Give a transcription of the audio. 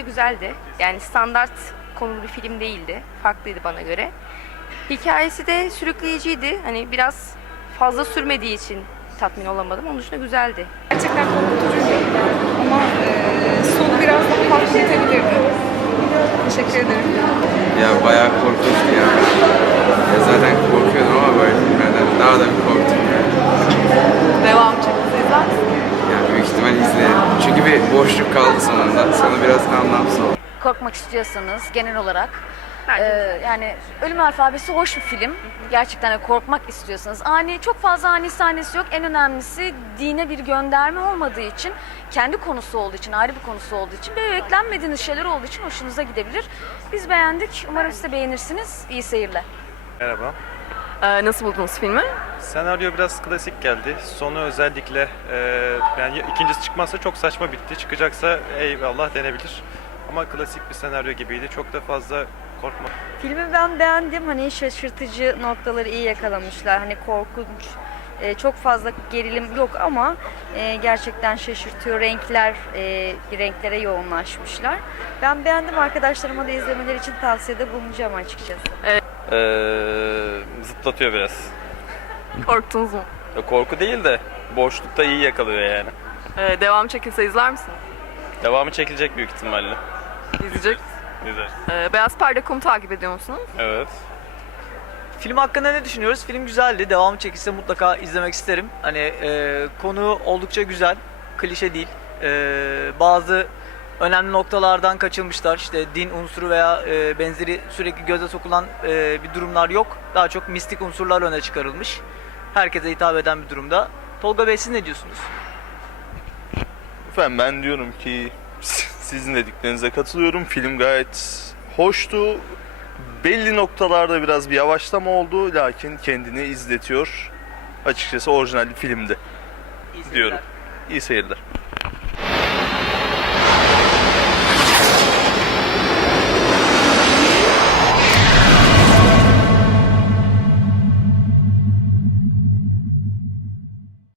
güzeldi. Yani standart konulu bir film değildi. Farklıydı bana göre. Hikayesi de sürükleyiciydi. Hani biraz fazla sürmediği için tatmin olamadım. Onun dışında güzeldi. Gerçekten korkutucuydu ama e, sonu biraz daha hafifletebilirdi. Teşekkür ederim. Ya bayağı korkunçtu ya. ya zaten korkuyordum ama böyle filmlerden daha da bir korktum yani. Devam çıktı izler? Yani büyük ihtimal izlerim. Çünkü bir boşluk kaldı sonunda. Sonu. Korkmak istiyorsanız genel olarak Bence e, yani Ölüm Alfabesi hoş bir film. Gerçekten de korkmak istiyorsanız. Ani çok fazla ani sahnesi yok. En önemlisi dine bir gönderme olmadığı için, kendi konusu olduğu için, ayrı bir konusu olduğu için ve beklenmediğiniz şeyler olduğu için hoşunuza gidebilir. Biz beğendik. Umarım siz de beğenirsiniz. İyi seyirler. Merhaba. Ee, nasıl buldunuz filmi? Senaryo biraz klasik geldi. Sonu özellikle e, yani ikincisi çıkmazsa çok saçma bitti. Çıkacaksa eyvallah denebilir. Ama klasik bir senaryo gibiydi. Çok da fazla korkma. Filmi ben beğendim. Hani şaşırtıcı noktaları iyi yakalamışlar. Hani korkunç, e, çok fazla gerilim yok ama e, gerçekten şaşırtıyor. Renkler, e, bir renklere yoğunlaşmışlar. Ben beğendim. Arkadaşlarıma da izlemeleri için tavsiyede bulunacağım açıkçası. Ee, zıplatıyor biraz. Korktunuz mu? Ya korku değil de boşlukta iyi yakalıyor yani. Ee, devam çekilse izler misin? Devamı çekilecek büyük ihtimalle. İzleyecek. Güzel. Ee, Beyaz Perde.com'u takip ediyor musunuz? Evet. Film hakkında ne düşünüyoruz? Film güzeldi. Devamı çekilse mutlaka izlemek isterim. Hani e, konu oldukça güzel. Klişe değil. E, bazı önemli noktalardan kaçılmışlar. İşte din unsuru veya e, benzeri sürekli göze sokulan e, bir durumlar yok. Daha çok mistik unsurlar öne çıkarılmış. Herkese hitap eden bir durumda. Tolga Bey siz ne diyorsunuz? Efendim ben diyorum ki sizin dediklerinize katılıyorum. Film gayet hoştu. Belli noktalarda biraz bir yavaşlama oldu lakin kendini izletiyor. Açıkçası orijinal bir filmdi diyorum. İyi seyirler.